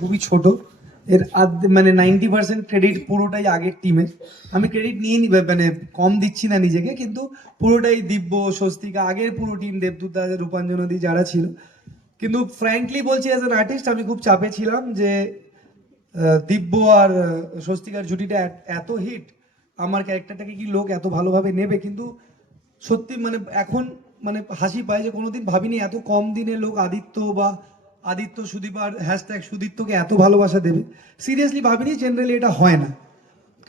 খুবই ছোট। এর মানে 90% ক্রেডিট পুরোটাই আগের টিমের। আমি ক্রেডিট নিয়ে মানে কম দিচ্ছি না নিজেকে, কিন্তু পুরোটাই দিব্য, স্বস্তিকা, আগের পুরো টিম, দেবদূত দা, রূপাঞ্জনদি যারা ছিল। কিন্তু ফ্র্যাঙ্কলি বলছি, অ্যাজ অ্যান আর্টিস্ট আমি খুব চাপে ছিলাম যে দিব্য আর স্বস্তিকার জুটিটা এত হিট, আমার ক্যারেক্টারটাকে কি লোক এত ভালোভাবে নেবে। কিন্তু সত্যি মানে এখন মানে হাসি পায় যে কোনোদিন ভাবিনি এত কম দিনে লোক আদিত্য সুদীপ আর হ্যাশট্যাগ সুদীপ্তকে এত ভালোবাসা দেবে। সিরিয়াসলি ভাবিনি, জেনারেলি এটা হয় না।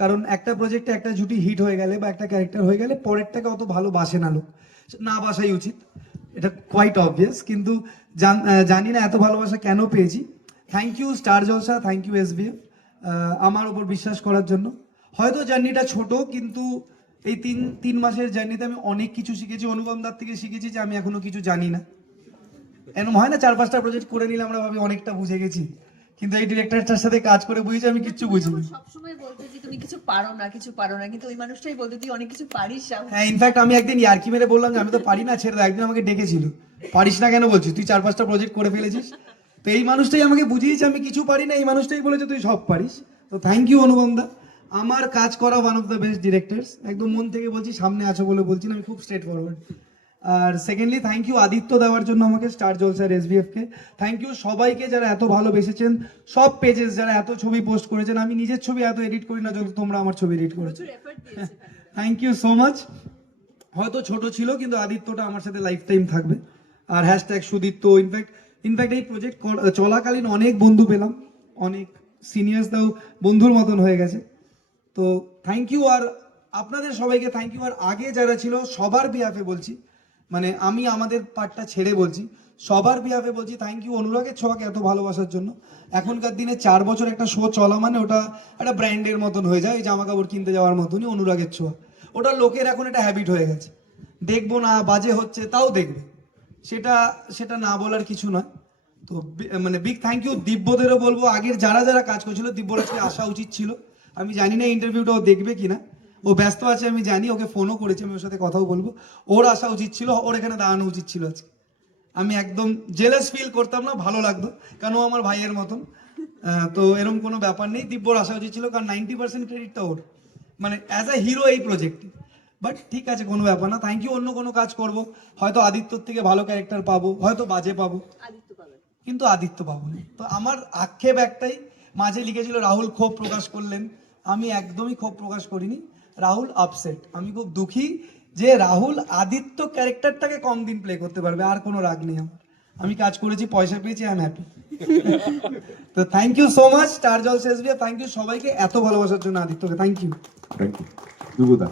কারণ একটা প্রজেক্টে একটা জুটি হিট হয়ে গেলে বা একটা ক্যারেক্টার হয়ে গেলে পরেরটাকে অত ভালোবাসে না লোক, না বাসাই উচিত, এটা কোয়াইট অবভিয়াস। কিন্তু জানি না এত ভালোবাসা কেন পেয়েছি। Thank you Star Jalsha, thank you SBF আমার ওপর বিশ্বাস করার জন্য। হয়তো জার্নিটা ছোট, কিন্তু এই তিন মাসের জার্নিতে আমি অনেক কিছু শিখেছি। অনুপম দার থেকে শিখেছি যে আমি এখনো কিছু জানি না। এরকম হয় না, 4-5টা প্রজেক্ট করে নিলে আমরা ভাবি অনেকটা বুঝে গেছি, কিন্তু এই ডিরেক্টরটার সাথে কাজ করে বুঝেছি আমি কিচ্ছু বুঝিনি। সবসময় বলতে যে তুমি কিছু পারো না, কিন্তু ওই মানুষটাই বলতে তুই অনেক কিছু পারিস। হ্যাঁ, ইনফ্যাক্ট আমি একদিন ইয়ার্কি মেরে বললাম যে আমি তো পারি না, ছেড়ে দাও। একদিন আমাকে ডেকেছিল, পারিস না কেন বলছিস, তুই 4-5টা প্রজেক্ট করে ফেলেছিস। তো এই মানুষটাই আমাকে বুঝিয়েছে আমি কিছু পারি না, এই মানুষটাই বলেছে তুই সব পারিস। তো থ্যাংক ইউ অনুপম দা, আমার কাজ করা one of the best directors, একদম মন থেকে বলছি, সামনে আছো বলে বলছি না, আমি খুব স্ট্রেট ফরওয়ার্ড। আর সেকেন্ডলি থ্যাংক ইউ আদিত্য দেওয়ার জন্য আমাকে, স্টার জলসার এসবিএফ কে থ্যাংক ইউ, সবাইকে যারা এত ভালোবেসেছেন, সব পেজেস যারা এত ছবি পোস্ট করেছেন। আমি নিজের ছবি এত এডিট করি না যত তোমরা আমার ছবি এডিট করেছো। Thank you so much. হয়তো ছোট ছিল, কিন্তু আদিত্যটা আমার সাথে লাইফ টাইম থাকবে। আর হ্যাশট্যাগ সুদীপ্ত, ইনফ্যাক্ট এই প্রজেক্ট চলাকালীন অনেক বন্ধু পেলাম, অনেক সিনিয়র্সরাও বন্ধুর মতন হয়ে গেছে। তো থ্যাংক ইউ, আর আপনাদের সবাইকে থ্যাংক ইউ। আর আগে যারা ছিল সবার বিহাফে বলছি, মানে আমি আমাদের পার্টটা ছেড়ে বলছি, সবার বিহাফে বলছি থ্যাংক ইউ অনুরাগের ছোঁয়াকে এত ভালোবাসার জন্য। এখনকার দিনে 4 বছর একটা শো চলা মানে ওটা একটা ব্র্যান্ডের মতন হয়ে যায়, জামা কাপড় কিনতে যাওয়ার মতনই অনুরাগের ছোঁয়া। ওটা লোকের এখন একটা হ্যাবিট হয়ে গেছে, দেখবো না, বাজে হচ্ছে তাও দেখবে, সেটা সেটা না বলার কিছু নয়। তো মানে বিগ থ্যাংক ইউ দিব্যদেরও বলবো, আগের যারা যারা কাজ করছিল, দিব্যর আজকে আসা উচিত ছিল। আমি জানি না ইন্টারভিউটা ও দেখবে কিনা, ও ব্যস্ত আছে আমি জানি, ওকে ফোনও করেছি, আমি ওর সাথে কথাও বলবো। ওর আসা উচিত ছিল, ওর এখানে দাঁড়ানো উচিত ছিল আজকে। আমি একদম জেলাস ফিল করতাম না, ভালো লাগতো, কারণ ও আমার ভাইয়ের মতন। তো এরকম কোনো ব্যাপার নেই, দিব্যর আসা উচিত ছিল, কারণ 90% ক্রেডিটটা ওর, মানে অ্যাজ আ হিরো এই প্রজেক্টে। বাট ঠিক আছে, কোনো ব্যাপার না, থ্যাংক ইউ। অন্য কোনো কাজ করব, হয়তো আদিত্যর থেকে ভালো ক্যারেক্টার পাবো, হয়তো বাজে পাবো, কিন্তু আদিত্য পাবো না। তো আমার আক্ষেপ একটাই, মাঝে লিখেছিল রাহুল ক্ষোভ প্রকাশ করলেন, আমি একদমই ক্ষোভ প্রকাশ করিনি। রাহুল আপসেট, আমি খুব দুঃখী যে রাহুল আদিত্য ক্যারেক্টারটাকে কম দিন প্লে করতে পারবে, আর কোনো রাগ নেই আমার। আমি কাজ করেছি, পয়সা পেয়েছি, আই এম হ্যাপি। তো thank you so much Star Jalsha SVF, thank you সবাইকে এত ভালোবাসার জন্য, আদিত্যকে থ্যাংক ইউ। Thank you দুবুদা।